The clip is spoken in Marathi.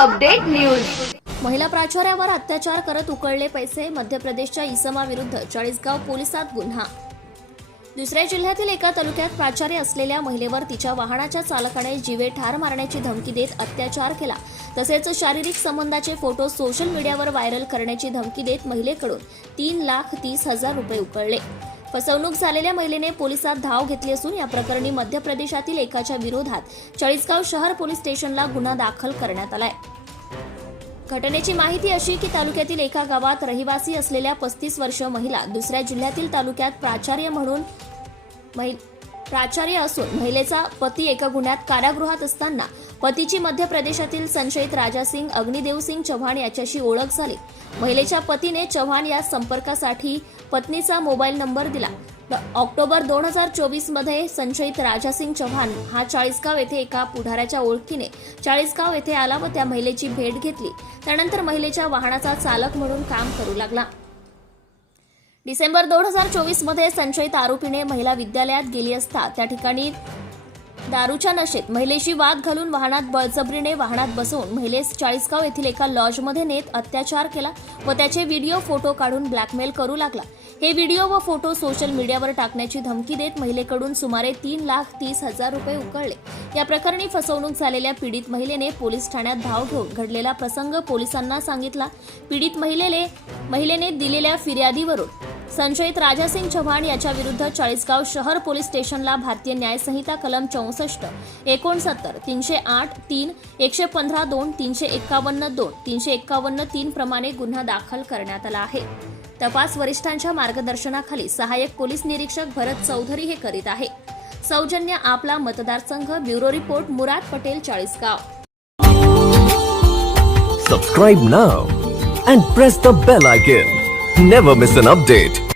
Update news. महिला प्राचार्यावर अत्याचार करत उकळले पैसे मध्य प्रदेशच्या इसमाविरुद्ध चाळीसगाव पोलिसात गुन्हा. दुसऱ्या जिल्ह्यातील एका तालुक्यात प्राचार्य असलेल्या महिलेवर तिच्या वाहनाच्या चालकाने जीवे ठार मारण्याची धमकी देत अत्याचार केला. तसेच शारीरिक संबंधाचे फोटो सोशल मीडियावर व्हायरल करण्याची धमकी देत महिलेकडून तीन लाख तीस हजार रुपये उकळले. फसवणूक झालेल्या महिलेने पोलिसात धाव घेतली असून या प्रकरणी मध्य प्रदेशातील एकाच्या विरोधात चाळीसगाव शहर पोलीस स्टेशनला गुन्हा दाखल करण्यात आलाय. घटनेची माहिती अशी की तालुक्यातील एका गावात रहिवासी असलेल्या पस्तीस वर्ष महिला दुसऱ्या जिल्ह्यातील तालुक्यात प्राचार्य म्हणून महि- प्राचार्य असून महिलेचा पती एका गुन्ह्यात कारागृहात असताना पतीची मध्य प्रदेशातील संशयित राजासिंग अग्निदेवसिंग चव्हाण याच्याशी ओळख झाली. महिलेच्या पतीने चव्हाण या संपर्कासाठी पत्नीचा मोबाईल नंबर दिला. ऑक्टोबर दोन हजार चोवीसमध्ये संशयित राजासिंग चव्हाण हा चाळीसगाव येथे एका पुढाऱ्याच्या ओळखीने चाळीसगाव येथे आला व त्या महिलेची भेट घेतली. त्यानंतर महिलेच्या वाहनाचा चालक म्हणून काम करू लागला. डिसेंबर दोन हजार चोवीसमध्ये संशयित आरोपीने महिला विद्यालयात गेली असता त्या ठिकाणी दारूच्या नशेत महिलेशी वाद घालून वाहनात बळजबरीने वाहनात बसवून महिलेस चाळीसगाव येथील एका लॉजमध्ये नेत अत्याचार केला व त्याचे व्हिडिओ फोटो काढून ब्लॅकमेल करू लागला. हे व्हिडिओ व फोटो सोशल मीडियावर टाकण्याची धमकी देत महिलेकडून सुमारे तीन लाख तीस हजार रुपये उकळले. या प्रकरणी फसवणूक झालेल्या पीडित महिलेने पोलीस ठाण्यात धाव घेऊन घडलेला प्रसंग पोलिसांना सांगितला. पीडित महिलेने महिलेने दिलेल्या फिर्यादीवरून संशयित राजासिंग चव्हाण याच्या विरुद्ध चाळीसगाव शहर पोलीस स्टेशनला भारतीय न्यायसंहिता कलम चौसष्ट एकोणसत्तर तीनशे आठ तीन एकशे पंधरा दोन तीनशे एक्कावन्न दोन तीनशे एक्कावन्न तीन प्रमाणे गुन्हा दाखल करण्यात आला आहे. तपास वरिष्ठांच्या मार्गदर्शनाखाली सहाय्यक पोलीस निरीक्षक भरत चौधरी हे करीत आहे. सौजन्य आपला मतदारसंघ bureau report Murad Patel Chalisgaon. Subscribe now and press the bell icon Never miss an update.